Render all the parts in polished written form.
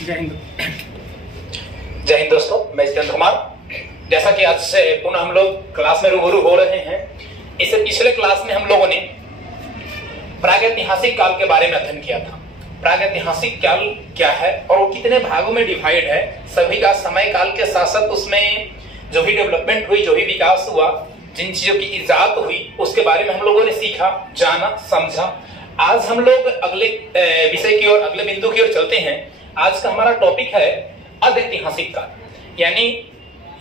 जय हिंद। जय हिंद दोस्तों, मैं जितेंद्र कुमार। जैसा कि आज से पुनः हम लोग क्लास में रूबरू हो रहे हैं। इससे पिछले क्लास में हम लोगों ने प्रागैतिहासिक काल के बारे में अध्ययन किया था। प्रागैतिहासिक काल क्या है और वो कितने भागों में डिवाइड है, सभी का समय काल के साथ साथ उसमें जो भी डेवलपमेंट हुई, जो भी विकास हुआ, जिन चीजों की इजाद हुई, उसके बारे में हम लोगों ने सीखा, जाना, समझा। आज हम लोग अगले विषय की ओर, अगले बिंदु की ओर चलते हैं। आज का हमारा टॉपिक है अदैतिहासिक काल, यानी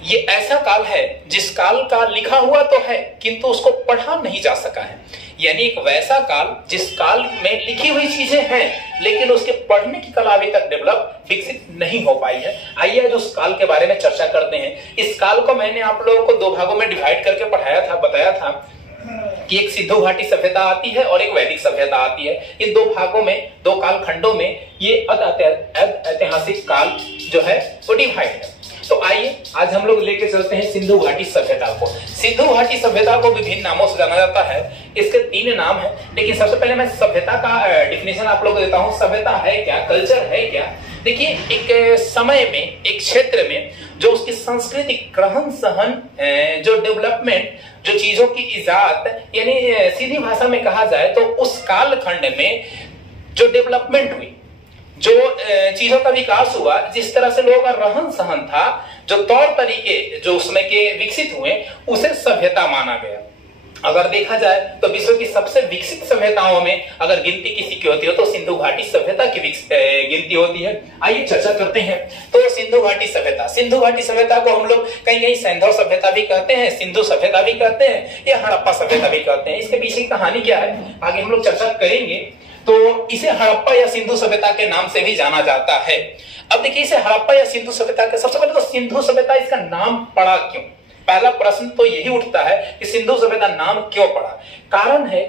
ये ऐसा काल है जिस काल का लिखा हुआ तो है किंतु उसको पढ़ा नहीं जा सका है। यानी एक वैसा काल जिस काल में लिखी हुई चीजें हैं लेकिन उसके पढ़ने की कला अभी तक डेवलप, विकसित नहीं हो पाई है। आइए आज उस काल के बारे में चर्चा करते हैं। इस काल को मैंने आप लोगों को दो भागों में डिवाइड करके पढ़ाया था, बताया था कि एक सिंधु घाटी सभ्यता आती है और एक वैदिक सभ्यता आती है। इन दो भागों में, दो कालखंडों में ये ऐतिहासिक काल जो है वो डिवाइड है। तो आइए आज हम लोग लेके चलते हैं सिंधु घाटी सभ्यता को। सिंधु घाटी सभ्यता को विभिन्न नामों से जाना जाता है। इसके 3 नाम है, लेकिन सबसे पहले मैं सभ्यता का डिफिनेशन आप लोगों को देता हूं। सभ्यता है क्या, कल्चर है क्या? देखिए, एक समय में, एक क्षेत्र में जो उसकी संस्कृति, ग्रहण सहन, जो डेवलपमेंट, जो चीजों की इजाद, यानी सीधी भाषा में कहा जाए तो उस कालखंड में जो डेवलपमेंट हुई, जो चीजों का विकास हुआ, जिस तरह से लोगों का रहन सहन था, जो तौर तरीके जो उसमें के विकसित हुए, उसे सभ्यता माना गया। अगर देखा जाए तो विश्व की सबसे विकसित सभ्यताओं में अगर गिनती किसी की होती हो तो सिंधु घाटी सभ्यता की गिनती होती है। आइए चर्चा करते हैं। तो सिंधु घाटी सभ्यता, सिंधु घाटी सभ्यता को हम लोग कहीं कहीं सैंधव सभ्यता भी कहते हैं, सिंधु सभ्यता भी कहते हैं, या हड़प्पा सभ्यता भी कहते हैं। इसके पीछे की कहानी क्या है आगे हम लोग चर्चा करेंगे। तो इसे हड़प्पा या सिंधु सभ्यता के नाम से भी जाना जाता है। अब देखिए, इसे हड़प्पा या सिंधु सभ्यता के, सबसे पहले तो सिंधु सभ्यता इसका नाम पड़ा क्यों? पहला प्रश्न तो यही उठता है कि सिंधु सभ्यता नाम क्यों पड़ा। कारण है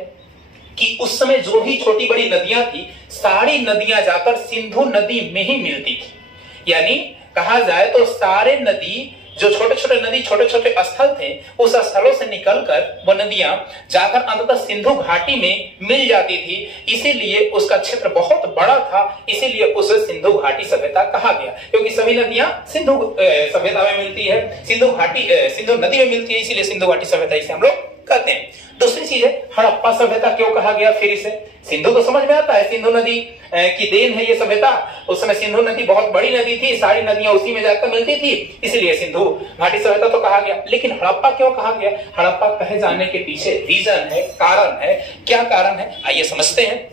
कि उस समय जो भी छोटी बड़ी नदियां थी, सारी नदियां जाकर सिंधु नदी में ही मिलती थी। यानी कहा जाए तो सारे नदी, जो छोटे छोटे नदी, छोटे छोटे स्थल थे, उस स्थलों से निकलकर वो नदियां जाकर अंततः सिंधु घाटी में मिल जाती थी। इसीलिए उसका क्षेत्र बहुत बड़ा था, इसीलिए उसे सिंधु घाटी सभ्यता कहा गया, क्योंकि सभी नदियां सिंधु सभ्यता में मिलती है, सिंधु घाटी, सिंधु नदी में मिलती है, इसीलिए सिंधु घाटी सभ्यता इसे हम लोग कहते हैं। दूसरी चीज है, हड़प्पा सभ्यता क्यों कहा गया? फिर इसे सिंधु तो समझ में आता है, सिंधु नदी की देन है ये सभ्यता। उस समय सिंधु नदी बहुत बड़ी नदी थी, सारी नदियां उसी में जाकर मिलती थी, इसलिए सिंधु घाटी सभ्यता तो कहा गया। लेकिन हड़प्पा क्यों कहा गया? हड़प्पा कहे जाने के पीछे रीजन है, कारण है। क्या कारण है आइए समझते हैं।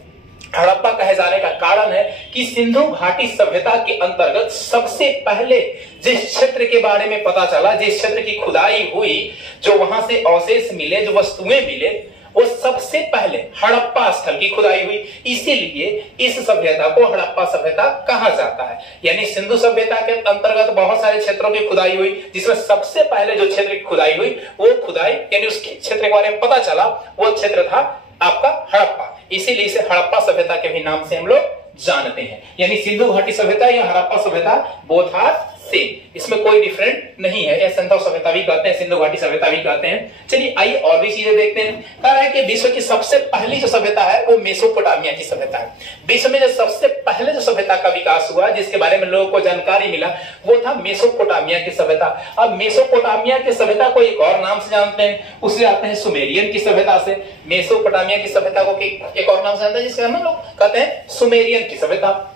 हड़प्पा कहे जाने का कारण है कि सिंधु घाटी सभ्यता के अंतर्गत सबसे पहले जिस क्षेत्र के बारे में पता चला, जिस क्षेत्र की खुदाई हुई, जो वहां से अवशेष मिले, जो वस्तुएं मिले, वो सबसे पहले हड़प्पा स्थल की खुदाई हुई। इसीलिए इस सभ्यता को हड़प्पा सभ्यता कहा जाता है। यानी सिंधु सभ्यता के अंतर्गत बहुत सारे क्षेत्रों की खुदाई हुई, जिसमें सबसे पहले जो क्षेत्र की खुदाई हुई, वो खुदाई यानी उस क्षेत्र के बारे में पता चला, वो क्षेत्र था आपका हड़प्पा। इसीलिए इसे हड़प्पा सभ्यता के भी नाम से हम लोग जानते हैं। यानी सिंधु घाटी सभ्यता या हड़प्पा सभ्यता बोथ आर सेम, इसमें कोई डिफरेंट नहीं है। या सैंधव सभ्यता भी कहते हैं, सिंधु घाटी सभ्यता भी कहते हैं। चलिए आइए और भी चीजें देखते हैं। कह रहा है कि विश्व की सबसे पहली जो सभ्यता है वो मेसोपोटामिया की सभ्यता है। विश्व में जो सबसे पहले जो सभ्यता का विकास हुआ, जिसके बारे में लोगों को जानकारी मिला, वो था मेसोपोटामिया की सभ्यता। अब मेसोपोटामिया की सभ्यता को एक और नाम से जानते हैं, उसे आते हैं सुमेरियन की सभ्यता से। मेसोपोटामिया की सभ्यता को एक और नाम से जानते हैं, जिसके हम लोग कहते हैं सुमेरियन की सभ्यता।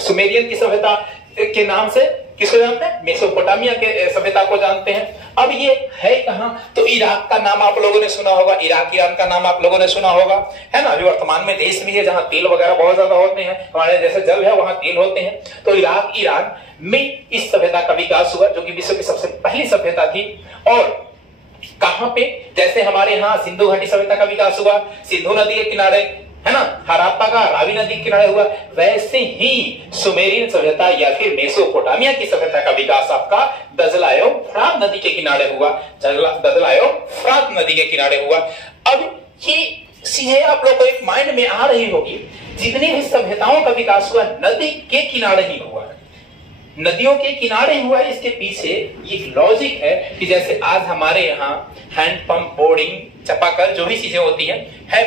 सुमेरियन की सभ्यता के नाम से किसको जानते हैं? मेसोपोटामिया के सभ्यता को जानते हैं। अब ये है कहां? तो इराक का नाम आप लोगों ने सुना होगा, इराक ईरान का नाम आप लोगों ने सुना होगा, है ना। अभी वर्तमान में देश भी है जहां तेल वगैरह बहुत ज्यादा होते हैं, हमारे जैसे जल है वहां तेल होते हैं। तो इराक ईरान में इस सभ्यता का विकास हुआ, जो कि विश्व की सबसे पहली सभ्यता थी। और कहां पे? जैसे हमारे यहाँ सिंधु घाटी सभ्यता का विकास हुआ सिंधु नदी के किनारे, है ना, हड़प्पा का रावी नदी के किनारे हुआ, वैसे ही सुमेरियन सभ्यता या फिर मेसोपोटामिया की सभ्यता का विकास आपका दजला एवं फ्रात नदी के किनारे हुआ। दजला एवं फ्रात नदी के किनारे हुआ। अब ये चीजें आप लोग को एक माइंड में आ रही होगी, जितनी भी सभ्यताओं का विकास हुआ नदी के किनारे ही हुआ है। नदियों के किनारे हुआ है। इसके पीछे ये लॉजिक है कि जैसे आज हमारे यहाँ हैंड पंप, बोर्डिंग, चापाकल जो भी चीजें होती है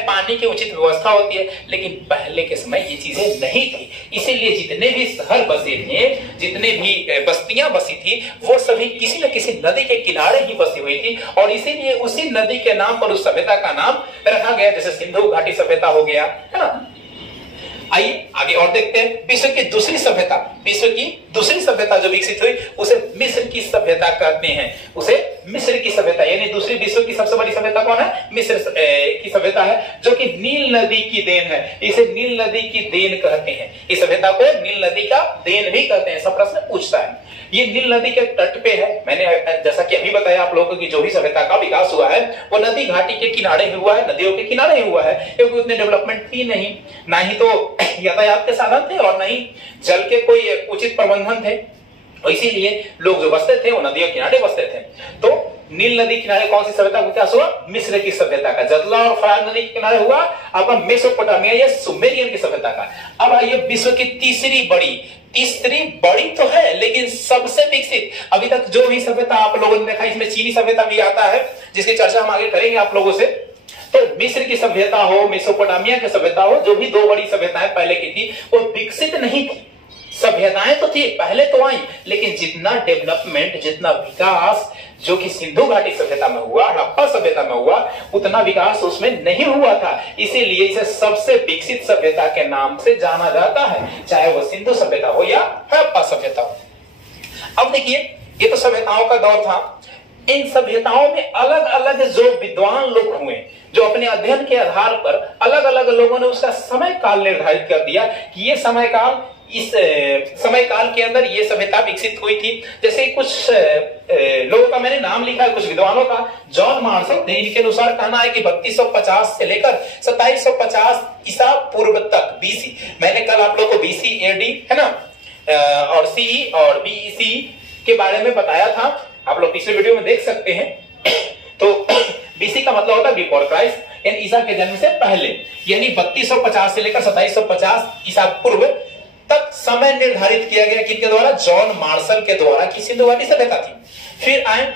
पानी की उचित व्यवस्था होती है, लेकिन पहले के समय ये चीजें नहीं थी। इसीलिए जितने भी शहर बसे थे, जितने भी बस्तियां बसी थी, वो सभी किसी न किसी नदी के किनारे ही बसी हुई थी, और इसीलिए उसी नदी के नाम पर उस सभ्यता का नाम रखा गया, जैसे सिंधु घाटी सभ्यता हो गया, है ना। आइए आगे और देखते हैं। विश्व की दूसरी सभ्यता जो विकसित हुई उसे मिस्र की सभ्यता कहते हैं। उसे मिस्र की सभ्यता, यानी दूसरी विश्व की सबसे बड़ी सभ्यता कौन है? मिस्र की सभ्यता है, जो कि नील नदी की देन है। इसे नील नदी की देन कहते हैं। इस सभ्यता को नील नदी का देन भी कहते हैं। सब प्रश्न पूछता है। ये नील नदी के तट पे है। मैंने जैसा कि अभी बताया आप लोगों को कि जो भी सभ्यता का विकास हुआ है वो नदी घाटी के किनारे हुआ है, नदियों के किनारे हुआ है, क्योंकि उतने डेवलपमेंट थी नहीं, ना ही तो यातायात के साधन थे और नहीं जल के कोई उचित प्रबंधन थे। इसीलिए लोग जो बसते थे वो नदियों किनारे बसते थे। तो नील नदी किनारे कौन सी सभ्यता का विकास हुआ? मिस्र की सभ्यता का। जदला और फरात नदी के किनारे हुआ आपका मेसोपोटामिया या सुमेरियन की सभ्यता का। अब आइए विश्व की तीसरी बड़ी तो है लेकिन सबसे विकसित अभी तक जो भी सभ्यता आप लोगों ने देखा, इसमें चीनी सभ्यता भी आता है, जिसकी चर्चा हम आगे करेंगे आप लोगों से। तो मिस्र की सभ्यता हो, मेसोपोटामिया की सभ्यता हो, जो भी दो बड़ी सभ्यताएं पहले की थी वो विकसित नहीं थी। सभ्यताएं तो थी, पहले तो आई, लेकिन जितना डेवलपमेंट, जितना विकास जो कि सिंधु घाटी सभ्यता में हुआ, हड़प्पा सभ्यता में हुआ, उतना विकास उसमें नहीं हुआ था। इसीलिए इसे सबसे विकसित सभ्यता के नाम से जाना जाता है, चाहे वो सिंधु सभ्यता हो या हड़प्पा सभ्यता हो। अब देखिए, ये तो सभ्यताओं का दौर था। इन सभ्यताओं में अलग अलग जो विद्वान लोग हुए, जो अपने अध्ययन के आधार पर अलग अलग लोगों ने उसका समय काल निर्धारित कर दिया कि ये समय काल, इस समय काल के अंदर ये सभ्यता विकसित हुई थी। जैसे कुछ लोगों का मैंने नाम लिखा है, कुछ विद्वानों का। जॉन मार्शल, इनके अनुसार कहना है कि 3250 से लेकर 2750 ईसा पूर्व तक, बीसी। मैंने कल आप लोगों को बीसी एडी है ना, और सीई और बीसी के बारे में बताया था, आप लोग पिछले वीडियो में देख सकते हैं। तो बीसी का मतलब होता है बिफोर क्राइस्ट, यानी ईसा के जन्म से पहले, यानी 3250 से लेकर 2750 ईसा पूर्व तक समय निर्धारित किया गया। किसके द्वारा? जॉन मार्शल के द्वारा, की सिंधु घाटी सभ्यता थी। फिर आए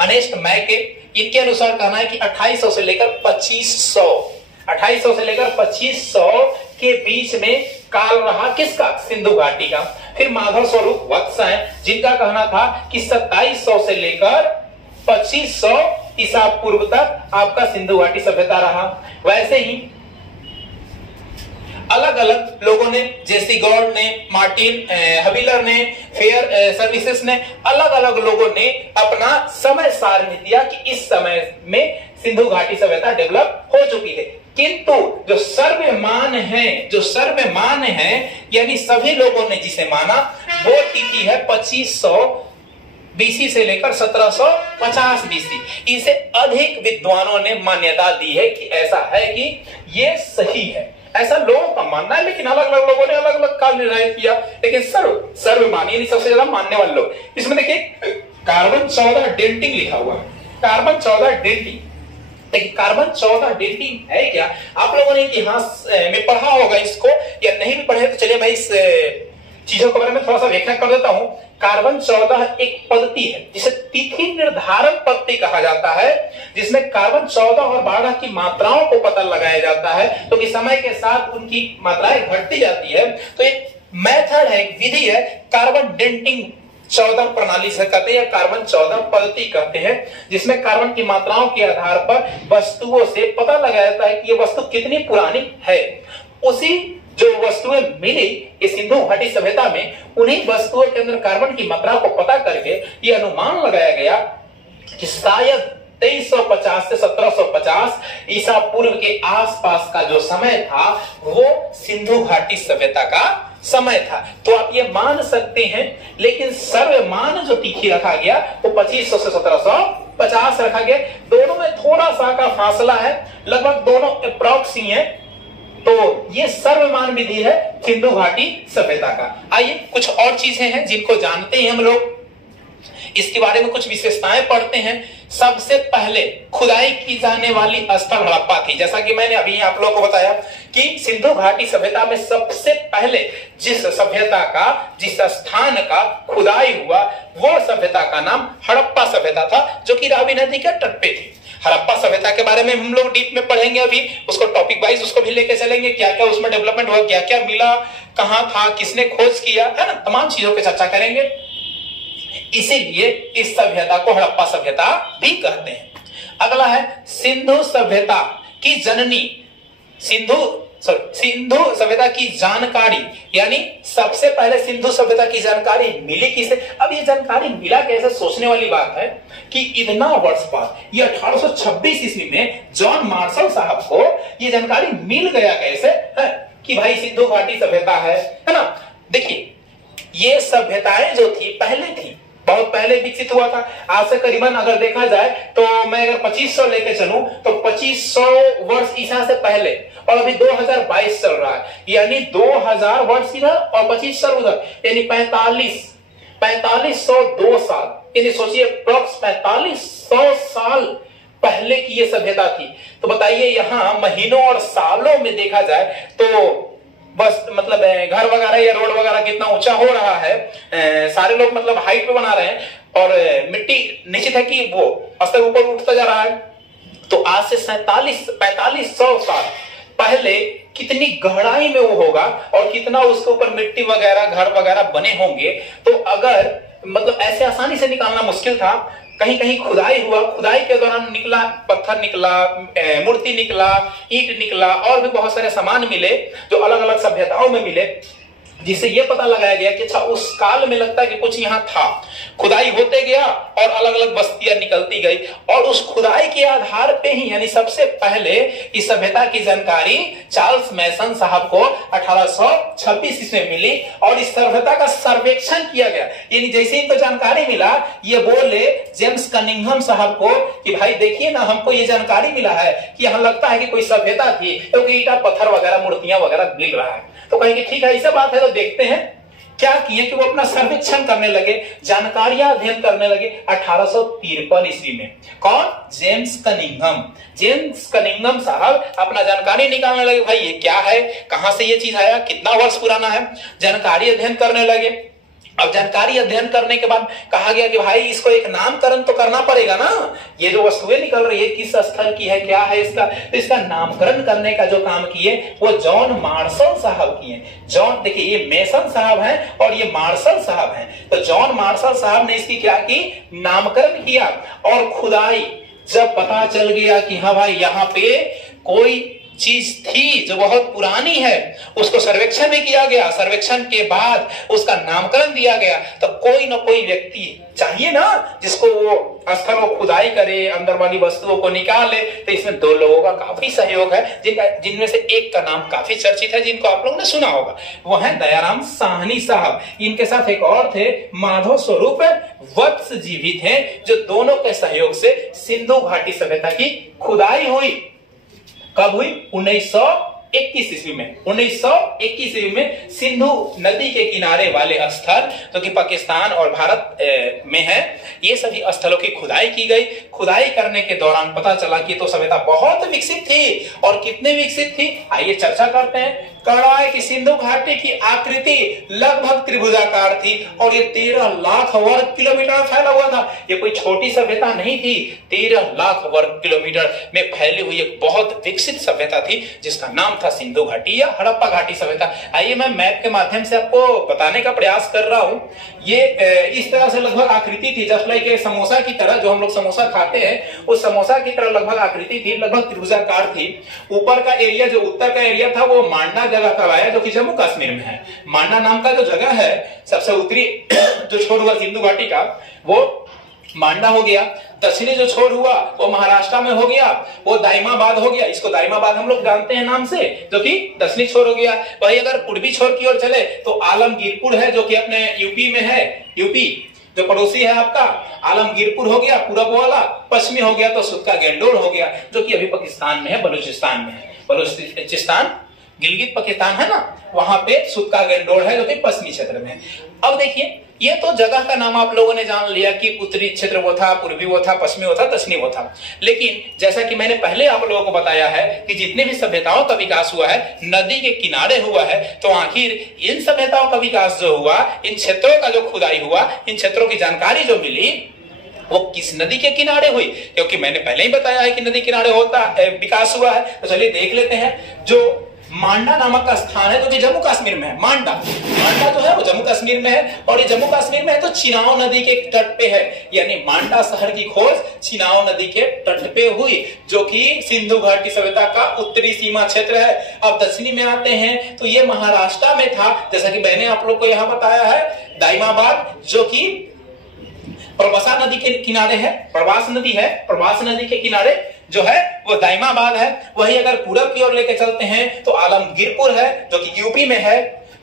अर्नेस्ट मैके, इनके अनुसार कहना है कि 2800 से लेकर 2500 के बीच में काल रहा किसका? सिंधु घाटी का। फिर माधव स्वरूप वत्स हैं, जिनका कहना था कि 2700 से लेकर 2500 ईसा पूर्व तक आपका सिंधु घाटी सभ्यता रहा। वैसे ही अलग अलग लोगों ने, जेसी गॉड ने, मार्टिन हविलर ने, फेयर सर्विसेज ने, अलग अलग लोगों ने अपना समय सारणी दिया कि इस समय में सिंधु घाटी सभ्यता डेवलप हो चुकी है। किंतु जो सर्वमान्य है, यानी सभी लोगों ने जिसे माना, वो तिथि है 2500 बीसी से लेकर 1750 बीसी। इसे अधिक विद्वानों ने मान्यता दी है कि ऐसा है कि ये सही है, ऐसा लोगों का मानना है। लेकिन अलग अलग लोगों ने अलग अलग काल निर्धारित किया, लेकिन सर्वमान्य सबसे ज्यादा मानने वाले लोग। इसमें देखिए कार्बन 14 डेटिंग लिखा हुआ है, कार्बन 14 डेटिंग। लेकिन कार्बन 14 डेटिंग है क्या? आप लोगों ने इतिहास में पढ़ा होगा इसको, या नहीं भी पढ़े तो चलिए मैं इस चीजों के बारे में थोड़ा सा व्याख्या कर देता हूं। कार्बन 14 एक पद्धति है जिसे तिथि निर्धारण पद्धति कहा जाता है, जिसमें कार्बन 14 और 12 की मात्राओं को पता लगाया जाता है, तो कि समय के साथ उनकी मात्राएं घटती जाती है। तो एक मेथड है, एक विधि है, कार्बन डेटिंग 14 प्रणाली से कहते हैं, या कार्बन 14 पद्धति कहते हैं, जिसमें कार्बन की मात्राओं के आधार पर वस्तुओं से पता लगाया जाता है कि ये वस्तु कितनी पुरानी है। उसी जो वस्तुएं मिली इस सिंधु घाटी सभ्यता में, उन्हीं वस्तुओं के अंदर कार्बन की मात्रा को पता करके ये अनुमान लगाया गया कि शायद 2350 से 1750 ईसा पूर्व के आसपास का जो समय था वो सिंधु घाटी सभ्यता का समय था। तो आप ये मान सकते हैं, लेकिन सर्वमान्य जो तिथि रखा गया वो 2500 से 1750 रखा गया। दोनों में थोड़ा सा का फासला है, लगभग दोनों अप्रॉक्स ही है। तो ये सर्वमान्य विधि है सिंधु घाटी सभ्यता का। आइए कुछ और चीजें हैं जिनको जानते हैं हम लोग। इसके बारे में कुछ विशेषताएं पढ़ते हैं। सबसे पहले खुदाई की जाने वाली स्थल हड़प्पा थी। जैसा कि मैंने अभी आप लोगों को बताया कि सिंधु घाटी सभ्यता में सबसे पहले जिस सभ्यता का, जिस स्थान का खुदाई हुआ, वो सभ्यता का नाम हड़प्पा सभ्यता था, जो कि रावी नदी के तट पे थी। हड़प्पा सभ्यता के बारे में हम लोग डीप में पढ़ेंगे, अभी उसको टॉपिक वाइज उसको भी लेके चलेंगे, क्या क्या उसमें डेवलपमेंट हुआ, क्या क्या मिला, कहां था, किसने खोज किया, है ना, तमाम चीजों पे चर्चा करेंगे। इसीलिए इस सभ्यता को हड़प्पा सभ्यता भी कहते हैं। अगला है सिंधु सभ्यता की जननी, सिंधु सभ्यता की जानकारी, यानी सबसे पहले सिंधु सभ्यता की जानकारी मिली किसे? अब ये जानकारी मिला कैसे, सोचने वाली बात है कि इतना वर्ष बाद, ये 1826 ईस्वी में जॉन मार्शल साहब को ये जानकारी मिल गया कैसे है कि भाई सिंधु घाटी सभ्यता है ना। देखिए, ये सभ्यताएं जो थी पहले थी, बहुत पहले विकसित हुआ था। आज से करीबन अगर देखा जाए तो मैं अगर 2500 लेके चलूं तो 2500 वर्ष ईसा से पहले, और अभी 2022 चल रहा है, यानी 2000 वर्ष इधर और 2500 उधर, यानी 4502 साल, यानी सोचिए अप्रॉक्स 4500 साल पहले की ये सभ्यता थी। तो बताइए यहाँ महीनों और सालों में देखा जाए तो बस मतलब घर वगैरह या रोड वगैरह कितना ऊंचा हो रहा है, सारे लोग मतलब हाइट पे बना रहे हैं, और मिट्टी निश्चित है कि वो अस्तर ऊपर उठता जा रहा है। तो आज से 4500 साल पहले कितनी गहराई में वो होगा और कितना उसके ऊपर मिट्टी वगैरह घर वगैरह बने होंगे। तो अगर मतलब ऐसे आसानी से निकालना मुश्किल था, कहीं कहीं खुदाई हुआ, खुदाई के दौरान निकला, पत्थर निकला, मूर्ति निकला, ईंट निकला, और भी बहुत सारे सामान मिले जो अलग अलग सभ्यताओं में मिले, जिससे यह पता लगाया गया कि अच्छा उस काल में लगता है कि कुछ यहाँ था। खुदाई होते गया और अलग अलग बस्तियां निकलती गई, और उस खुदाई के आधार पे ही, यानी सबसे पहले इस सभ्यता की जानकारी चार्ल्स मैसन साहब को 1826 ईस्वी में मिली, और इस सभ्यता का सर्वेक्षण किया गया। यानी जैसे ही तो जानकारी मिला, ये बोले जेम्स कनिंघम साहब को कि भाई देखिए ना, हमको ये जानकारी मिला है कि यहाँ लगता है कि कोई सभ्यता थी, क्योंकि ईटा पत्थर वगैरह मूर्तियां वगैरह मिल रहा है। तो कहेंगे ठीक है, ऐसा बात है, तो देखते हैं क्या किए कि वो अपना सर्वेक्षण करने लगे, जानकारियां अध्ययन करने लगे 1853 ईस्वी में। कौन? जेम्स कनिंघम साहब अपना जानकारी निकालने लगे, भाई ये क्या है, कहां से ये चीज आया, कितना वर्ष पुराना है, जानकारी अध्ययन करने लगे। अब जानकारी अध्ययन करने के बाद कहा गया कि भाई इसको एक नामकरण तो करना पड़ेगा ना, ये जो वस्तुएं निकल रही है किस स्थल की है, क्या है इसका, तो इसका नामकरण करने का जो काम किए वो जॉन मार्शल साहब किए। जॉन, देखिए ये मेसन साहब हैं और ये मार्शल साहब हैं, तो जॉन मार्शल साहब ने इसकी क्या की, नामकरण किया। और खुदाई जब पता चल गया कि हाँ भाई यहाँ पे कोई चीज थी जो बहुत पुरानी है, उसको सर्वेक्षण भी किया गया, सर्वेक्षण के बाद उसका नामकरण दिया गया, तो कोई ना कोई व्यक्ति चाहिए ना जिसको वो स्थल को खुदाई करे, अंदर वाली वस्तुओं को निकाले। तो इसमें दो लोगों का काफी सहयोग है, जिनमें से एक का नाम काफी चर्चित है, जिनको आप लोगों ने सुना होगा, वो है दयाराम साहनी साहब। इनके साथ एक और थे, माधव स्वरूप वत्स जी भी थे, जो दोनों के सहयोग से सिंधु घाटी सभ्यता की खुदाई हुई। कब हुई? 1921 ईस्वी में। 1921 ईस्वी में सिंधु नदी के किनारे वाले स्थल जो कि पाकिस्तान और भारत में है, ये सभी स्थलों की खुदाई की गई। खुदाई करने के दौरान पता चला कि तो सभ्यता बहुत विकसित थी, और कितने विकसित थी आइए चर्चा करते हैं। कह रहा है कि सिंधु घाटी की आकृति लगभग त्रिभुजाकार थी, और ये 13 लाख वर्ग किलोमीटर फैला हुआ था। ये कोई छोटी सभ्यता नहीं थी, 13 लाख वर्ग किलोमीटर में फैली हुई एक बहुत विकसित सभ्यता थी, जिसका नाम था सिंधु घाटी या हड़प्पा घाटी सभ्यता। आइए मैं मैप के माध्यम से आपको बताने का प्रयास कर रहा हूं। ये इस तरह से लगभग आकृति थी, जस्ट लाइक समोसा की तरह, जो हम लोग समोसा खाते हैं उस समोसा की तरह लगभग आकृति थी, लगभग त्रिभुजाकार थी। ऊपर का एरिया, जो उत्तर का एरिया था, वो मांडा जगह कहलाया, जो कि जम्मू कश्मीर में है। मांडा नाम का जो जगह है, सबसे उत्तरी जो छोर हुआ सिंधु घाटी का, वो मांडा हो गया। दक्षिणी जो छोर हुआ वो महाराष्ट्र में हो गया, वो दाइमाबाद हो गया। इसको दाइमाबाद हम लोग जानते हैं नाम से, जो कि दक्षिणी छोर हो गया। वही अगर पूर्वी छोर की ओर चले तो आलमगीरपुर है, जो कि अपने यूपी में है। यूपी जो पड़ोसी है आपका, आलमगीरपुर हो गया पूरब वाला। पश्चिमी हो गया तो सुक्का गेंडोर हो गया, जो कि अभी पाकिस्तान में है, बलूचिस्तान में है। बलूचिस्तान गिलगित पाकिस्तान है ना, वहां पे सुत्का गंडोर है जो कि पश्चिमी क्षेत्र में है। अब देखिए, ये तो जगह का नाम आप लोगों ने जान लिया कि उत्तरी क्षेत्र वो था, पूर्वी वो था, पश्चिमी वो था, दक्षिणी वो था। लेकिन जैसा कि मैंने पहले आप लोगों को बताया है कि जितने भी सभ्यताओं का विकास हुआ है नदी के किनारे हुआ है, तो आखिर इन सभ्यताओं का विकास जो हुआ, इन क्षेत्रों का जो खुदाई हुआ, इन क्षेत्रों की जानकारी जो मिली, वो किस नदी के किनारे हुई? क्योंकि मैंने पहले ही बताया है कि नदी किनारे होता विकास हुआ है। तो चलिए देख लेते हैं। जो मांडा नामक का स्थान है जो कि जम्मू कश्मीर में है, मांडा जो है वो जम्मू कश्मीर में है, और ये जम्मू कश्मीर में है तो चिनाव नदी के तट पे है। यानी मांडा शहर की खोज चिनाव नदी के तट पे हुई, जो कि सिंधु घाटी सभ्यता का उत्तरी सीमा क्षेत्र है। अब दक्षिणी में आते हैं तो ये महाराष्ट्र में था, जैसा कि मैंने आप लोग को यहाँ बताया है, दाइमाबाद जो कि प्रवासा नदी के किनारे है, प्रवास नदी है, प्रवास नदी के किनारे जो है वो दाइमाबाद है। वही अगर पूरब की ओर लेके चलते हैं तो आलमगीरपुर है जो कि यूपी में है,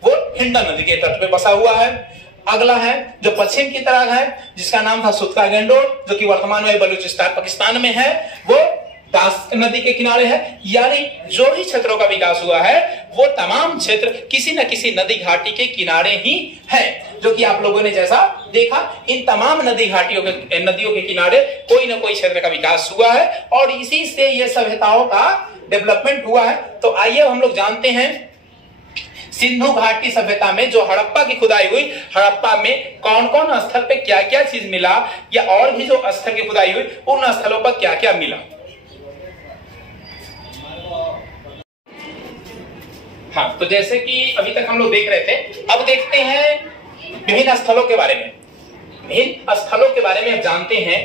वो हिंडन नदी के तट पे बसा हुआ है। अगला है जो पश्चिम की तरफ है जिसका नाम था सुत्का गंडोर, जो कि वर्तमान में बलूचिस्तान पाकिस्तान में है, वो दास नदी के किनारे है। यानी जो भी क्षेत्रों का विकास हुआ है वो तमाम क्षेत्र किसी न किसी नदी घाटी के किनारे ही है, जो कि आप लोगों ने जैसा देखा इन तमाम नदियों के किनारे कोई ना कोई क्षेत्र का विकास हुआ है और इसी से ये सभ्यताओं का डेवलपमेंट हुआ है। तो आइए हम लोग जानते हैं सिंधु घाटी सभ्यता में जो हड़प्पा की खुदाई हुई, हड़प्पा में कौन कौन स्थल पे क्या क्या चीज मिला, या और भी जो स्थल की खुदाई हुई उन स्थलों पर क्या क्या मिला। हाँ, तो जैसे कि अभी तक हम लोग देख रहे थे, अब देखते हैं विभिन्न स्थलों के बारे में। विभिन्न स्थलों के बारे में अब जानते हैं।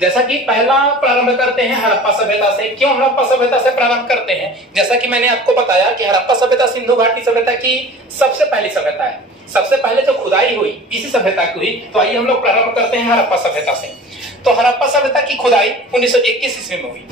जैसा कि पहला प्रारंभ करते हैं हड़प्पा सभ्यता से। क्यों हड़प्पा सभ्यता से प्रारंभ करते हैं? जैसा कि मैंने आपको बताया कि हड़प्पा सभ्यता सिंधु घाटी सभ्यता की सबसे पहली सभ्यता है, सबसे पहले जो खुदाई हुई इसी सभ्यता की हुई। तो आइए हम लोग प्रारंभ करते हैं हड़प्पा सभ्यता से। तो हड़प्पा सभ्यता की खुदाई 1921 ईस्वी में हुई,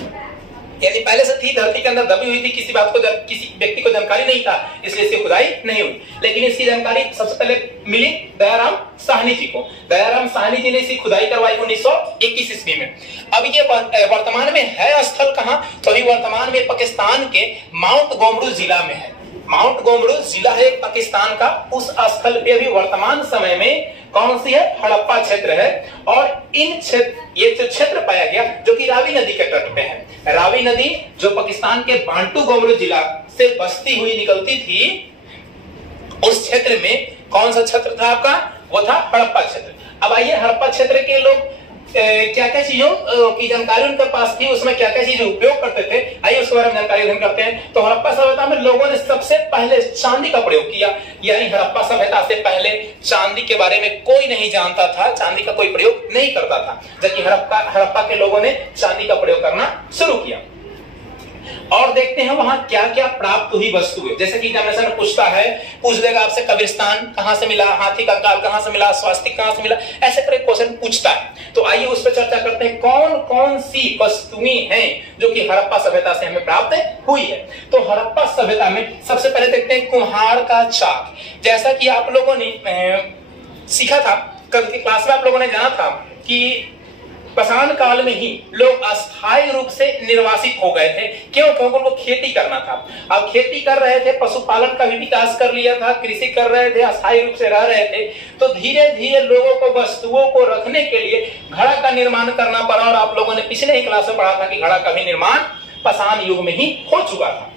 यानी पहले से थी, धरती के अंदर दबी हुई थी, किसी बात को किसी व्यक्ति को जानकारी नहीं था, इसलिए इसकी खुदाई नहीं हुई। लेकिन इसकी जानकारी सबसे पहले मिली दयाराम साहनी जी को। दयाराम साहनी जी ने इसकी खुदाई करवाई 1921 ईस्वी में। अब ये वर्तमान में है स्थल कहां? तो अभी वर्तमान में पाकिस्तान के माउंट गोमरू जिला में है। माउंट गोमरू जिला है पाकिस्तान का, उस स्थल पे अभी वर्तमान समय में कौन सी है? हड़प्पा क्षेत्र है। और ये जो क्षेत्र पाया गया जो कि रावी नदी के तट पे है। रावी नदी जो पाकिस्तान के बांटू गोमरू जिला से बसती हुई निकलती थी, उस क्षेत्र में कौन सा क्षेत्र था आपका? वो था हड़प्पा क्षेत्र। अब आइए हड़प्पा क्षेत्र के लोग क्या क्या चीजों की जानकारी उनके पास थी, उसमें क्या क्या चीजें उपयोग करते थे, आइए उसके बारे में जानकारी ग्रहण करते हैं। तो हड़प्पा सभ्यता में लोगों ने सबसे पहले चांदी का प्रयोग किया। यानी हड़प्पा सभ्यता से पहले चांदी के बारे में कोई नहीं जानता था, चांदी का कोई प्रयोग नहीं करता था, जबकि हड़प्पा के लोगों ने चांदी का प्रयोग करना शुरू किया। और देखते हैं वहां क्या क्या प्राप्त हुई वस्तुएं। जैसे कि एग्जामिनेशन पूछ देगा आपसे कब्रिस्तान कहां से मिला, हाथी का कंकाल कहां से मिला, स्वास्तिक कहां से मिला, ऐसे करके क्वेश्चन पूछता है। तो आइए उस पर चर्चा करते हैं कौन कौन सी वस्तुएं हैं जो कि हड़प्पा सभ्यता से हमें प्राप्त हुई है। तो हड़प्पा सभ्यता में सबसे पहले देखते हैं कुम्हार का चाक। जैसा कि आप लोगों ने सीखा था, कल की क्लास में आप लोगों ने जाना था कि पाषाण काल में ही लोग अस्थायी रूप से निर्वासित हो गए थे। क्यों? क्योंकि उनको खेती करना था। अब खेती कर रहे थे, पशुपालन का भी विकास कर लिया था, कृषि कर रहे थे, अस्थायी रूप से रह रहे थे, तो धीरे धीरे लोगों को वस्तुओं को रखने के लिए घड़ा का निर्माण करना पड़ा। और आप लोगों ने पिछले ही क्लास में पढ़ा था कि घड़ा का भी निर्माण पाषाण युग में ही हो चुका था।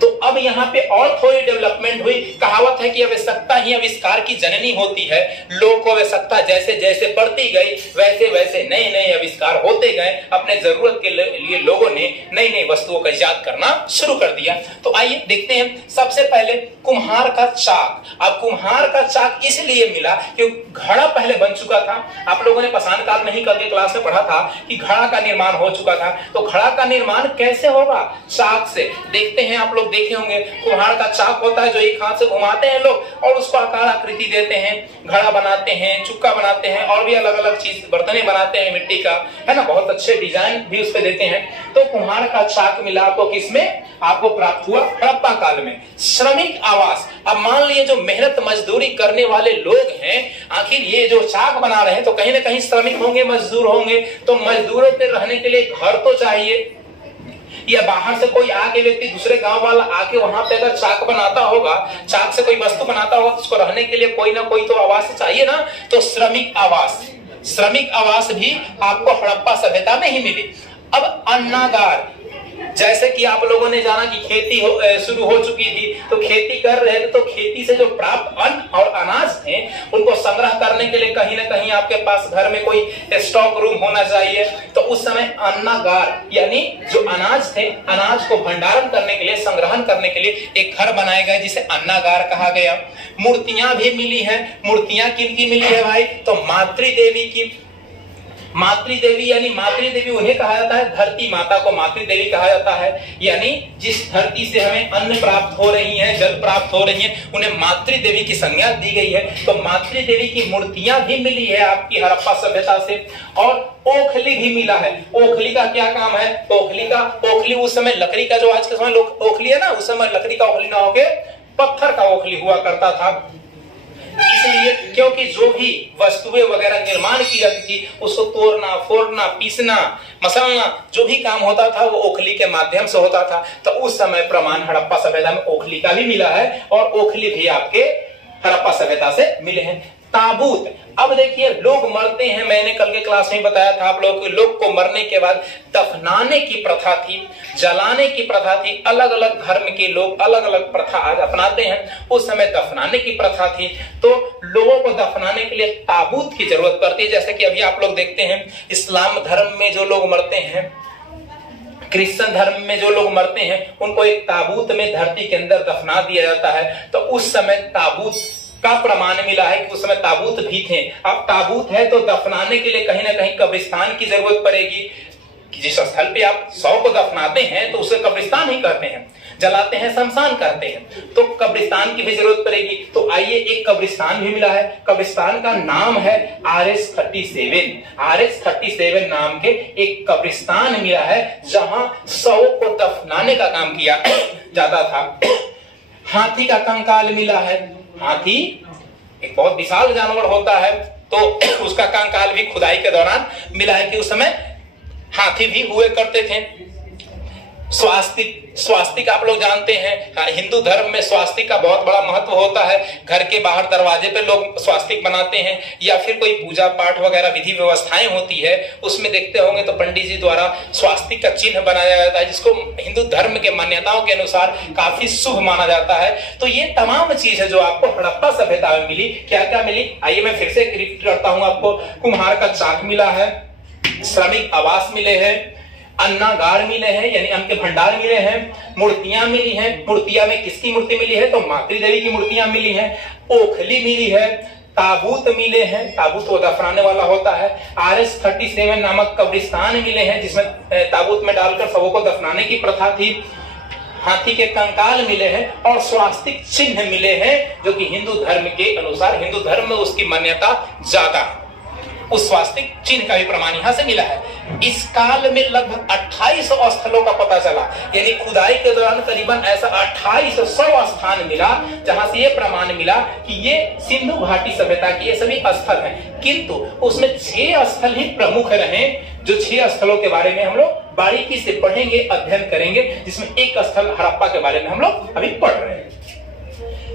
तो अब यहाँ पे और थोड़ी डेवलपमेंट हुई। कहावत है कि आवश्यकता ही आविष्कार की जननी होती है। लोगों को आवश्यकता जैसे जैसे बढ़ती गई वैसे वैसे नए नए आविष्कार होते गए। अपने जरूरत के लिए लोगों ने नई नई वस्तुओं का इजाद करना शुरू कर दिया। तो आइए देखते हैं सबसे पहले कुम्हार का चाक। अब कुम्हार का चाक इसलिए मिला क्योंकि घड़ा पहले बन चुका था। आप लोगों ने पाषाण काल में ही कल के क्लास में पढ़ा था कि घड़ा का निर्माण हो चुका था। तो घड़ा का निर्माण कैसे होगा? चाक से। देखते हैं, आप लोग देखे होंगे कुम्हार का चाक होता है जो एक हाथ से घुमाते हैं लोग और उसको आकार आकृति देते हैं, घड़ा बनाते हैं, चुक्का बनाते हैं और भी अलग अलग चीज बर्तने बनाते हैं मिट्टी का, है ना, बहुत अच्छे डिजाइन भी उस पे देते हैं। तो कुम्हार का चाक मिला आपको किसमें? आपको प्राप्त हुआ हड़प्पा काल में। श्रमिक आवास। अब मान लीजिए जो मेहनत मजदूरी करने वाले लोग हैं, आखिर ये जो चाक बना रहे हैं तो कहीं ना कहीं श्रमिक होंगे, मजदूर होंगे, तो मजदूरों के रहने के लिए घर तो चाहिए। या बाहर से कोई आके व्यक्ति, दूसरे गांव वाला आके वहां पे अगर चाक बनाता होगा, चाक से कोई वस्तु बनाता होगा, तो उसको रहने के लिए कोई ना कोई तो आवास चाहिए ना। तो श्रमिक आवास भी आपको हड़प्पा सभ्यता में ही मिली। अब अन्नागार, जैसे कि आप लोगों ने जाना कि खेती शुरू हो चुकी थी, तो खेती कर रहे थे, तो खेती से जो प्राप्त अन्न और अनाज थे उनको संग्रह करने के लिए कहीं ना कहीं आपके पास घर में कोई स्टॉक रूम होना चाहिए। तो उस समय अन्नागार यानी जो अनाज थे, अनाज को भंडारण करने के लिए, संग्रहण करने के लिए एक घर बनाए गए जिसे अन्नागार कहा गया। मूर्तियां भी मिली है। मूर्तियां किनकी मिली है भाई? तो मातृदेवी की। मातृदेवी यानी मातृदेवी उन्हें कहा जाता है, धरती माता को मातृदेवी कहा जाता है। यानी जिस धरती से हमें अन्न प्राप्त हो रही है, जल प्राप्त हो रही है, उन्हें मातृदेवी की संज्ञा दी गई है। तो मातृदेवी की मूर्तियां भी मिली है आपकी हड़प्पा सभ्यता से। और ओखली भी मिला है। ओखली का क्या काम है? ओखली उस समय लकड़ी का, जो आज के समय लोग ओखली है ना, उस समय लकड़ी का ओखली ना होके पत्थर का ओखली हुआ करता था। इसलिए क्योंकि जो भी वस्तुएं वगैरह निर्माण की जाती थी, उसको तोड़ना, फोड़ना, पीसना, मसलना, जो भी काम होता था वो ओखली के माध्यम से होता था। तो उस समय प्रमाण हड़प्पा सभ्यता में ओखली का भी मिला है, और ओखली भी आपके हड़प्पा सभ्यता से मिले हैं। ताबूत, अब देखिए लोग मरते हैं, मैंने कल के क्लास में बताया था आप लोगों को, लोग को मरने के बाद दफनाने की प्रथा थी, जलाने की प्रथा थी। अलग अलग धर्म के लोग अलग अलग प्रथा आज अपनाते हैं, उस समय दफनाने की प्रथा थी। तो लोगों को दफनाने के लिए ताबूत की जरूरत पड़ती है। जैसे कि अभी आप लोग देखते हैं इस्लाम धर्म में जो लोग मरते हैं, क्रिश्चियन धर्म में जो लोग मरते हैं, उनको एक ताबूत में धरती के अंदर दफना दिया जाता है। तो उस समय ताबूत का प्रमाण मिला है कि उस समय ताबूत भी थे। अब ताबूत है तो दफनाने के लिए कहीं ना कहीं कब्रिस्तान की जरूरत पड़ेगी। जिस स्थल पे आप शव को दफनाते हैं तो उसे कब्रिस्तान ही कहते हैं, जलाते हैं शमशान कहते हैं, तो कब्रिस्तान की भी जरूरत पड़ेगी। तो आइए एक कब्रिस्तान भी मिला है। कब्रिस्तान का नाम है RH-37। RH-37 नाम के एक कब्रिस्तान मिला है जहां शव को दफनाने का काम किया जाता था। हाथी का कंकाल मिला है। हाथी एक बहुत विशाल जानवर होता है, तो उसका कंकाल भी खुदाई के दौरान मिला है कि उस समय हाथी भी हुए करते थे। स्वास्तिक आप लोग जानते हैं, हिंदू धर्म में स्वास्तिक का बहुत बड़ा महत्व होता है। घर के बाहर दरवाजे पे लोग स्वास्तिक बनाते हैं, या फिर कोई पूजा पाठ वगैरह विधि व्यवस्थाएं होती है, उसमें देखते होंगे तो पंडित जी द्वारा स्वास्तिक का चिन्ह बनाया जाता है, जिसको हिंदू धर्म के मान्यताओं के अनुसार काफी शुभ माना जाता है। तो ये तमाम चीज है जो आपको हड़प्पा सभ्यता में मिली। क्या क्या मिली, आइए मैं फिर से रिपीट करता हूं आपको। कुम्हार का चाक मिला है, श्रमिक आवास मिले हैं, अन्नागार मिले हैं यानी अन्न के भंडार मिले हैं, मूर्तियां मिली हैं। मूर्तियां में किसकी मूर्ति मिली है? तो मातृदेवी की मूर्तियां मिली हैं। ओखली मिली है, ताबूत मिले हैं, ताबूत वो दफनाने वाला होता है। RH-37 नामक कब्रिस्तान मिले हैं जिसमें ताबूत में डालकर सबों को दफनाने की प्रथा थी। हाथी के कंकाल मिले हैं और स्वास्तिक चिन्ह मिले हैं, जो कि हिंदू धर्म के अनुसार, हिंदू धर्म में उसकी मान्यता ज्यादा, उस स्वास्तिक चिन्ह का भी प्रमाण यहां से मिला है। इस काल में लगभग 2800 स्थलों का पता चला, यानी खुदाई के दौरान करीबन ऐसा 2800 स्थान मिला जहां से ये प्रमाण मिला कि ये सिंधु घाटी सभ्यता के ये सभी स्थल हैं। किंतु उसमें 6 स्थल ही प्रमुख रहे, जो 6 स्थलों के बारे में हम लोग बारीकी से पढ़ेंगे, अध्ययन करेंगे, जिसमें एक स्थल हड़प्पा के बारे में हम लोग अभी पढ़ रहे हैं।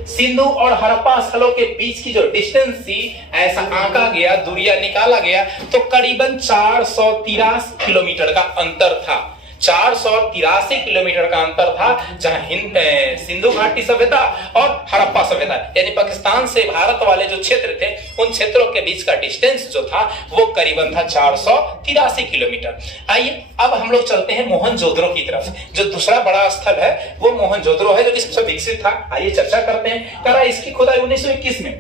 सिंधु और हड़प्पा स्थलों के बीच की जो डिस्टेंस थी, ऐसा आंका गया, दूरिया निकाला गया, तो करीबन 483 किलोमीटर का अंतर था। 483 किलोमीटर का अंतर था, जहां सिंधु घाटी सभ्यता और हड़प्पा सभ्यता यानी पाकिस्तान से भारत वाले जो क्षेत्र थे, उन क्षेत्रों के बीच का डिस्टेंस जो था वो करीबन था 483 किलोमीटर। आइए अब हम लोग चलते हैं मोहनजोदड़ो की तरफ। जो दूसरा बड़ा स्थल है वो मोहनजोदड़ो है, जो कि सबसे विकसित था। आइए चर्चा करते हैं। करा इसकी खुदाई 1921 में,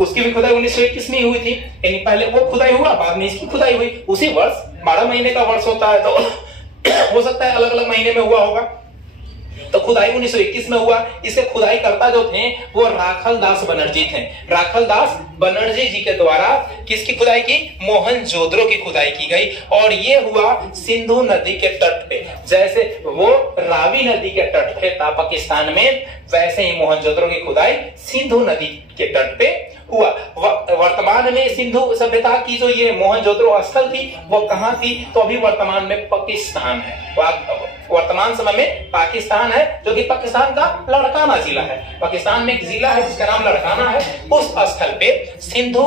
उसकी भी खुदाई 1921 में हुई थी, यानी पहले वो खुदाई हुआ, बाद में इसकी खुदाई हुई। उसी वर्ष 12 महीने का वर्ष होता है, तो हो सकता है अलग अलग महीने में हुआ होगा। तो खुदाई 1921 में हुआ। इसे खुदाई करता जो थे वो राखल दास बनर्जी थे। राखल दास बनर्जी जी के द्वारा किसकी खुदाई की? मोहनजोदड़ो की खुदाई की गई, और ये हुआ सिंधु नदी के तट पे। जैसे वो रावी नदी के तट पे था पाकिस्तान में, वैसे ही मोहनजोदड़ो की खुदाई सिंधु नदी के तट पे हुआ। वर्तमान में सिंधु सभ्यता की जो ये मोहनजोदड़ो स्थल थी वो कहां थी? तो अभी वर्तमान में पाकिस्तान है। वर्तमान समय में पाकिस्तान है, जो कि पाकिस्तान का लड़काना जिला है। पाकिस्तान में एक जिला है जिसका नाम लड़काना है। उस स्थल पे सिंधु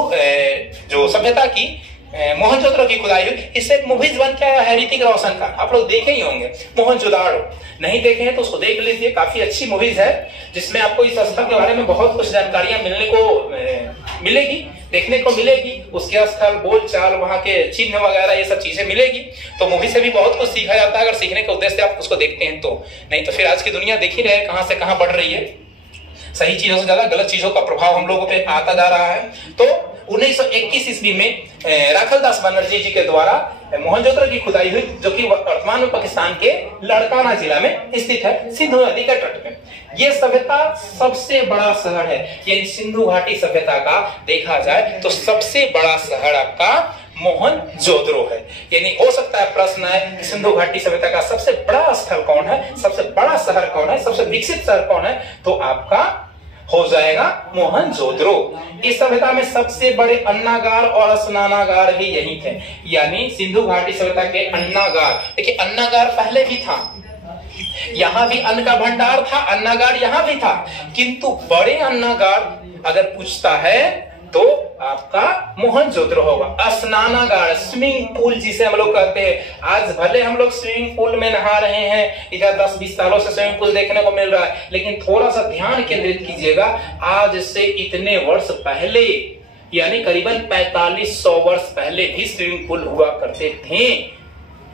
जो सभ्यता की मोहनजोदड़ो की खुदाई हुई। इससे एक मूवीज बन के आया है ऋतिक रोशन का, आप लोग देखे ही होंगे, मोहनजोदड़ो। नहीं देखे हैं तो उसको देख लीजिए, काफी अच्छी मूवीज है जिसमें आपको इस स्थल के बारे में बहुत कुछ जानकारियां मिलने को मिलेगी, देखने को मिलेगी। उसके स्थल, बोल चाल, वहां के चिन्ह वगैरह ये सब चीजें मिलेगी। तो मूवी से भी बहुत कुछ सीखा जाता है अगर सीखने के उद्देश्य से आप उसको देखते हैं तो। नहीं तो फिर आज की दुनिया देख ही रहे कहां से कहां बढ़ रही है, सही चीजों से ज्यादा गलत चीजों का प्रभाव हम लोगों पे आता जा रहा है। तो 1921 ईस्वी में राखलदास बनर्जी जी के द्वारा मोहनजोदड़ो की खुदाई हुई, जो कि वर्तमान में पाकिस्तान के लड़काना जिला में स्थित है, सिंधु नदी के तट में। यह सभ्यता सबसे बड़ा शहर है, यानी सिंधु घाटी सभ्यता का देखा जाए तो सबसे बड़ा शहर आपका मोहनजोदड़ो है। यानी हो सकता है प्रश्न है कि सिंधु घाटी सभ्यता का सबसे बड़ा स्थल कौन है, सबसे बड़ा शहर कौन है, सबसे विकसित शहर कौन है, तो आपका हो जाएगा मोहनजोदड़ो। इस सभ्यता में सबसे बड़े अन्नागार और स्नानागार भी यही थे, यानी सिंधु घाटी सभ्यता के अन्नागार। देखिए अन्नागार पहले भी था, यहाँ भी अन्न का भंडार था, अन्नागार यहाँ भी था, किंतु बड़े अन्नागार अगर पूछता है तो आपका मोहनजोदड़ो होगा। स्नानागार, स्विमिंग पूल जिसे हम लोग कहते हैं, आज भले हम लोग स्विमिंग पूल में नहा रहे हैं, इधर 10-20 सालों से स्विमिंग पूल देखने को मिल रहा है, लेकिन थोड़ा सा ध्यान केंद्रित कीजिएगा, आज से इतने वर्ष पहले यानी करीबन 4500 वर्ष पहले भी स्विमिंग पूल हुआ करते थे।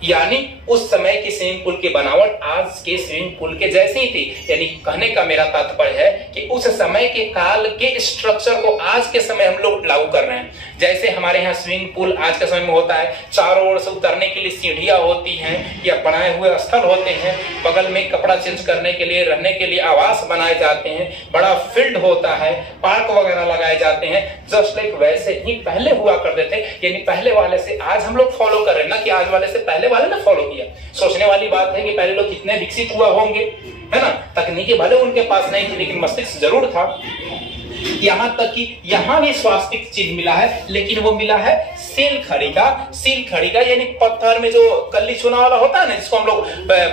यानी उस समय की स्विमिंग पूल की बनावट आज के स्विमिंग पूल के जैसी ही थी। यानी कहने का मेरा तात्पर्य है कि उस समय के काल के स्ट्रक्चर को आज के समय हम लोग लागू कर रहे हैं। जैसे हमारे यहाँ स्विमिंग पूल आज के समय में होता है, चारों ओर से उतरने के लिए सीढ़ियां होती हैं या बनाए हुए स्थल होते हैं, बगल में कपड़ा चेंज करने के लिए, रहने के लिए आवास बनाए जाते हैं, बड़ा फील्ड होता है, पार्क वगैरह लगाए जाते हैं, जस्ट लाइक वैसे ही पहले हुआ करते थे। यानी पहले वाले से आज हम लोग फॉलो कर रहे हैं, ना कि आज वाले से पहले वाले ने फॉलो किया। सोचने वाली बात है कि पहले लोग कितने विकसित हुआ होंगे, है ना। तकनीकी भले उनके पास नहीं थी लेकिन मस्तिष्क जरूर था। यहाँ तक कि यहाँ भी स्वास्तिक चिन्ह मिला है, लेकिन वो मिला है सील खड़ी का। सील खड़ी का यानी पत्थर में जो कल्ली चुना वाला होता है ना, जिसको हम लोग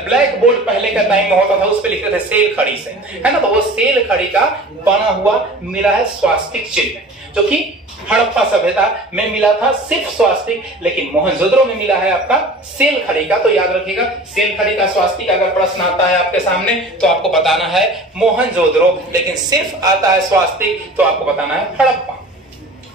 ब्लैक बोर्ड पहले का टाइम में होता था उस पे लिखते थे सेल खड़ी से, है ना। तो वो सेल खड़ी का बना हुआ मिला है स्वास्तिक चिन्ह, जो कि हड़प्पा सभ्यता में मिला था सिर्फ स्वास्तिक, लेकिन मोहनजोदड़ो में मिला है आपका सेल खड़ी का। तो याद रखिएगा, सेल खड़ी का स्वास्तिक अगर प्रश्न आता है आपके सामने तो आपको बताना है मोहनजोदड़ो, लेकिन सिर्फ आता है स्वास्तिक तो आपको बताना है हड़प्पा।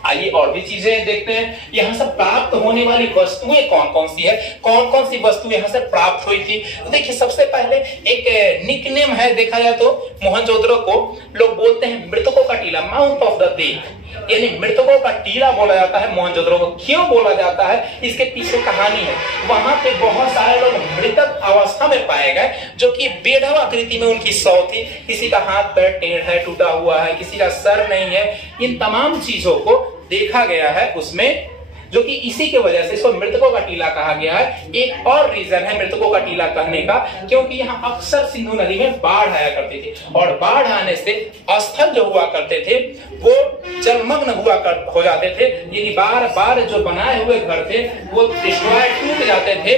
आइए और भी चीजें देखते हैं। यहाँ से प्राप्त होने वाली वस्तुएं कौन कौन सी है, कौन कौन सी वस्तु यहाँ से प्राप्त हुई थी। तो देखिए सबसे पहले एक निकनेम है, देखा जाए तो मोहनजोदड़ो को लोग बोलते हैं मृतकों का टीला, माउंट ऑफ द डेड, यानी मृतकों का टीला बोला जाता है मोहनजोदड़ो को। क्यों बोला जाता है, इसके पीछे कहानी है। वहां पे बहुत सारे लोग मृतक अवस्था में पाए गए, जो कि बेढब आकृति में उनकी शव थी। किसी का हाथ पैर टेढ़ है, टूटा हुआ है, किसी का सर नहीं है। इन तमाम चीजों को देखा गया है उसमें, जो कि इसी के वजह से इसको मृतकों का टीला कहा गया है। एक और रीजन है मृतकों का टीला कहने का, क्योंकि यहाँ अक्सर सिंधु नदी में बाढ़ आया करती थी, और बाढ़ आने से स्थल जो हुआ करते थे वो जलमग्न हो जाते थे। यानी बार बार जो बनाए हुए घर थे वो डिस्ट्रॉय, टूट जाते थे।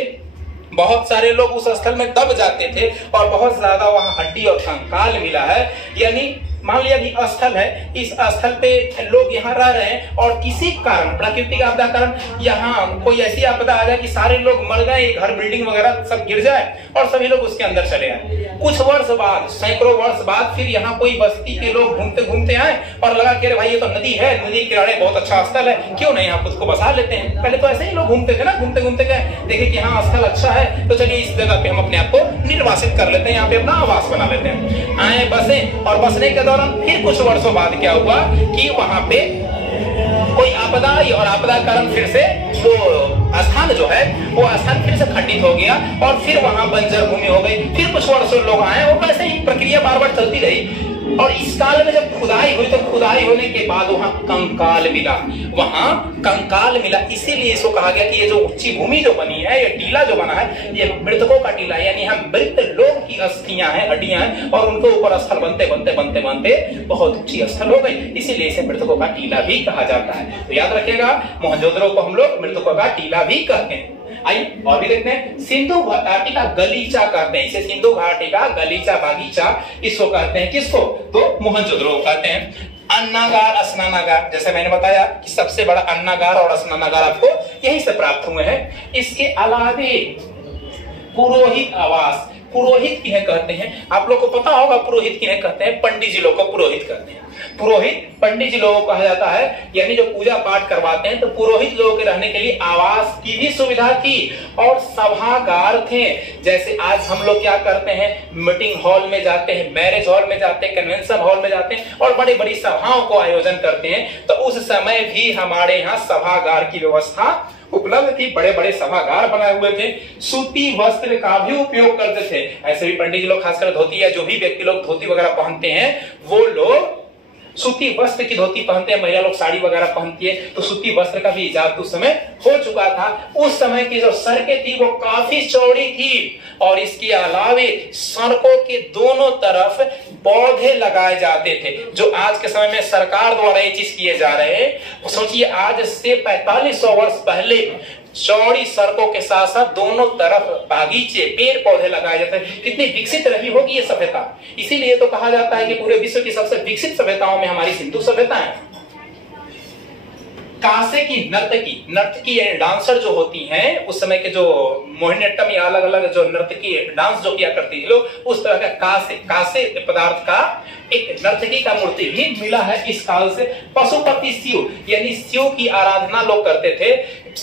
बहुत सारे लोग उस स्थल में दब जाते थे और बहुत ज्यादा वहां हड्डी और कंकाल मिला है। यानी मान लिया कि स्थल है, इस स्थल पे लोग यहाँ रह रहे हैं और किसी कारण, प्राकृतिक आपदा कारण यहाँ कोई ऐसी आपदा आ जाए कि सारे लोग मर गए, घर बिल्डिंग वगैरह सब गिर जाए और सभी लोग उसके अंदर चले आए। कुछ वर्ष बाद, सैकड़ों वर्ष बाद फिर यहाँ कोई बस्ती के लोग घूमते घूमते आए और लगा कि भाई ये तो नदी है, नदी के किनारे बहुत अच्छा स्थल है, क्यों नहीं यहाँ खुद को बसा लेते हैं। पहले तो ऐसे ही लोग घूमते थे ना, घूमते घूमते गए, देखे कि हाँ स्थल अच्छा है तो चलिए इस जगह पे हम अपने आप को निर्वासित कर लेते हैं, यहाँ पे अपना आवास बना लेते हैं। आए बसे, और बसने के फिर कुछ वर्षों बाद क्या हुआ कि वहां पे कोई आपदा आई और आपदा के कारण फिर से वो स्थान जो है वो स्थान फिर से खंडित हो गया और फिर वहां बंजर भूमि हो गई। फिर कुछ वर्षों लोग आए और वैसे ही प्रक्रिया बार बार चलती रही। और इस काल में जब खुदाई हुई तो खुदाई होने के बाद वहां कंकाल मिला, वहां कंकाल मिला। इसीलिए इसको कहा गया कि ये जो ऊंची भूमि जो बनी है, ये टीला जो बना है, ये मृतकों का टीला, यानी हम मृत लोग की अस्थियां हैं, हड्डियां हैं, और उनके ऊपर स्थल बनते बनते बनते बनते बहुत ऊंची स्थल हो गई। इसीलिए इसे मृतकों का टीला भी कहा जाता है। तो याद रखिएगा, मोहनजोदड़ो को हम लोग मृतकों का टीला भी कहते हैं। आइए और भी देखते हैं। सिंधु घाटी का गलीचा कहते हैं, इसे सिंधु घाटी का गलीचा बागीचा इसको कहते हैं। किसको? तो मोहनजोदड़ो कहते हैं। अन्नागार, स्नानागार, जैसे मैंने बताया कि सबसे बड़ा अन्नागार और स्नानागार आपको यहीं से प्राप्त हुए हैं। इसके अलावे पुरोहित आवास, पुरोहित किन्हें कहते हैं? आप लोग को पता होगा पुरोहित किन्हें कहते हैं? पंडित जी लोग को पुरोहित कहते हैं। पुरोहित पंडित जी लोगों को कहा जाता है, यानी जो पूजा पाठ करवाते हैं। तो पुरोहित लोगों के रहने के लिए आवास की भी सुविधा थी और सभागार थे। जैसे आज हम लोग क्या करते हैं, मीटिंग हॉल में जाते हैं, मैरिज हॉल में जाते हैं, कन्वेंशन हॉल में जाते हैं और बड़ी बड़ी सभाओं को आयोजन करते हैं। तो उस समय भी हमारे यहाँ सभागार की व्यवस्था उपलब्ध थी, बड़े बड़े सभागार बनाए हुए थे। सूती वस्त्र का भी उपयोग करते थे। ऐसे भी पंडित जी लोग खासकर धोती, या जो भी व्यक्ति लोग धोती वगैरह पहनते हैं वो लोग सूती वस्त्र की धोती पहनते हैं। महिला लोग साड़ी वगैरह पहनती है, तो सूती वस्त्र का भी इजाद उस समय हो चुका था। उस समय की जो सड़कें थी वो काफी चौड़ी थी और इसके अलावे सड़कों के दोनों तरफ पौधे लगाए जाते थे, जो आज के समय में सरकार द्वारा ये चीज किए जा रहे हैं। सोचिए आज से 4500 वर्ष पहले चौड़ी सड़कों के साथ साथ दोनों तरफ बागीचे, पेड़ पौधे लगाए जाते हैं। कितनी विकसित रही होगी ये सभ्यता। इसीलिए तो कहा जाता है कि पूरे विश्व की सबसे विकसित सभ्यताओं में हमारी सिंधु सभ्यता है। कांसे की नर्तकी यानी डांसर जो होती हैं, उस समय के जो मोहिनीअट्टम या अलग अलग जो नर्तकी डांस जो किया करती थी लोग, उस तरह का कांसे पदार्थ का एक नर्तकी का मूर्ति भी मिला है इस काल से। पशुपति शिव यानी शिव की आराधना लोग करते थे।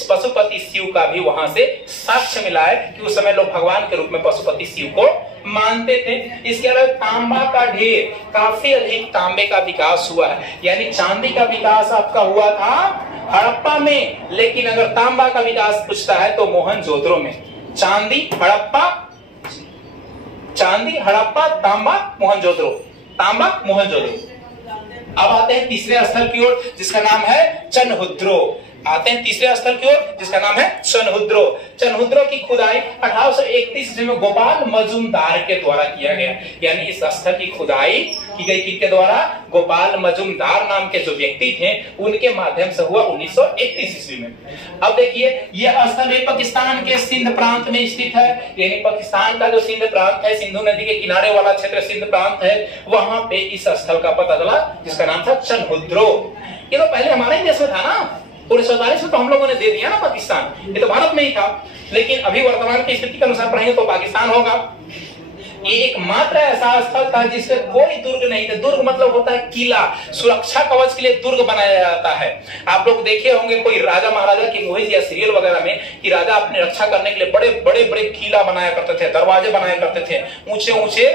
पशुपति शिव का भी वहां से साक्ष्य मिला है कि उस समय लोग भगवान के रूप में पशुपति शिव को मानते थे। इसके अलावा तांबा का ढेर, काफी अधिक तांबे का विकास हुआ है, यानी चांदी का विकास आपका हुआ था हड़प्पा में, लेकिन अगर तांबा का विकास पूछता है तो मोहनजोदड़ो में। चांदी हड़प्पा, तांबा मोहनजोदड़ो, तांबा मोहनजोदड़ो। अब आते हैं तीसरे स्थल की ओर जिसका नाम है चनहुद्रो। आते हैं तीसरे स्थल की ओर जिसका नाम है चनहुद्रो। चनहुद्रो की खुदाई 1831 ईस्वी में गोपाल मजूमदार के द्वारा किया गया, यानी इस स्थल की खुदाई की गई किसके द्वारा? गोपाल मजूमदार नाम के जो व्यक्ति थे उनके माध्यम से हुआ 1931 ईस्वी में। अब देखिए यह स्थल पाकिस्तान के सिंध प्रांत में स्थित है, यानी पाकिस्तान का जो सिंध प्रांत है, सिंधु नदी के किनारे वाला क्षेत्र सिंध प्रांत है, वहां पे इस स्थल का पता चला जिसका नाम था चनहुद्रो। ये तो पहले हमारे ही देश में था ना, 1947 में तो हम लोगों ने दे दिया ना पाकिस्तान, ये तो भारत में ही था। लेकिन अभी वर्तमान की स्थिति के अनुसार पढ़ेंगे तो पाकिस्तान होगा। ये एकमात्र ऐसा स्थल था जिससे कोई दुर्ग नहीं था। दुर्ग मतलब होता है किला, सुरक्षा कवच के लिए दुर्ग बनाया जाता है। आप लोग देखे होंगे कोई राजा महाराजा की मूवीज या सीरियल वगैरह में कि राजा अपनी रक्षा करने के लिए बड़े बड़े बड़े किला बनाया करते थे, दरवाजे बनाया करते थे, ऊंचे ऊंचे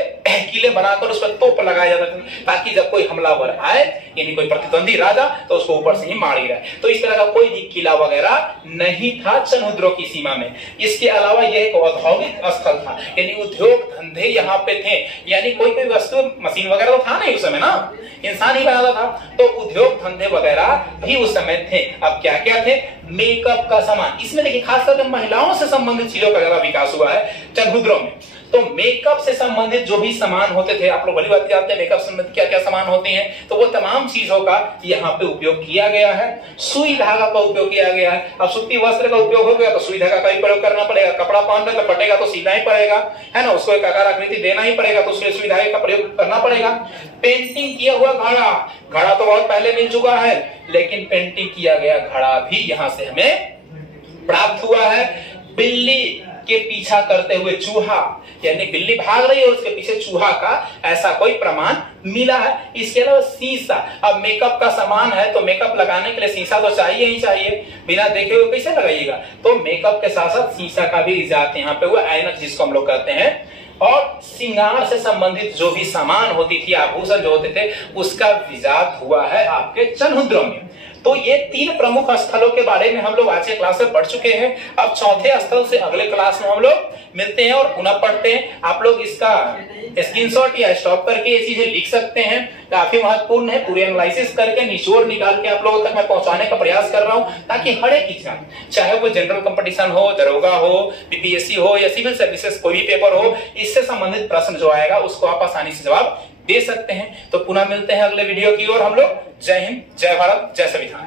किले बनाकर उस पर तोप लगाया जाता था ताकि जब कोई हमलावर आए, यानी कोई प्रतिद्वंदी राजा, तो उसको ऊपर से ही मार गिराए। तो इस तरह का कोई भी किला वगैरह नहीं था चनहुद्रो की सीमा में। इसके अलावा यह एक औद्योगिक स्थल था, यानी उद्योग धंधे यहाँ पे थे, यानी कोई वस्तु मशीन वगैरह तो था नहीं उस समय ना, इंसान ही बनाता था, तो उद्योग धंधे वगैरह भी उस समय थे। अब क्या क्या थे? मेकअप का सामान, इसमें देखिए खासकर महिलाओं से संबंधित चीजों का ज्यादा विकास हुआ है चनहुद्रो में। तो मेकअप से संबंधित जो भी सामान होते थे, आप लोग भली बात जानते हैं मेकअप संबंधित क्या क्या सामान होते हैं, तो वो तमाम चीजों का यहाँ पे उपयोग किया गया है। सुई धागा का उपयोग किया गया है। अब सूती वस्त्र का उपयोग हो गया तो सुई धागा का भी प्रयोग करना पड़ेगा। कपड़ा पहन रहे तो फटेगा तो सीना ही पड़ेगा, है ना, उसको एक आकार आकृति देना ही पड़ेगा, तो उसके सुई धागे का प्रयोग करना पड़ेगा। पेंटिंग किया हुआ घड़ा तो बहुत पहले मिल चुका है, लेकिन पेंटिंग किया गया घड़ा भी यहाँ से हमें प्राप्त हुआ है। बिल्ली के पीछा करते हुए चूहा, यानी बिल्ली भाग रही है और उसके पीछे चूहा का ऐसा कोई प्रमाण मिला है। इसके अलावा शीशा, अब मेकअप का सामान है तो मेकअप लगाने के लिए शीशा तो चाहिए ही चाहिए, बिना देखे हुए कैसे लगाइएगा, तो मेकअप के साथ साथ शीशा का भी इजाफा यहाँ पे हुआ, ऐनक जिसको हम लोग कहते हैं। और श्रृंगार से संबंधित जो भी सामान होती थी, आभूषण जो होते थे, उसका इजाफा हुआ है आपके चनहुद्रो में। तो ये तीन प्रमुख स्थलों के बारे में हम लोग आज के क्लास में पढ़ चुके हैं। अब चौथे स्थल से अगले क्लास में हम लोग मिलते हैं और पुनः पढ़ते हैं। आप लोग इसका स्क्रीनशॉट या स्टॉप करके ये चीजें लिख सकते हैं, काफी महत्वपूर्ण है। पूरे एनालिसिस करके निचोड़ निकाल के आप लोगों तक मैं पहुंचाने का प्रयास कर रहा हूं, ताकि हर एक एग्जाम, चाहे वो जनरल कंपटीशन हो, दरोगा हो, बीपीएससी हो या सिविल सर्विसेज कोई भी पेपर हो, इससे संबंधित प्रश्न जो आएगा उसको आप आसानी से जवाब दे सकते हैं। तो पुनः मिलते हैं अगले वीडियो की ओर हम लोग। जय हिंद, जय भारत, जय संविधान।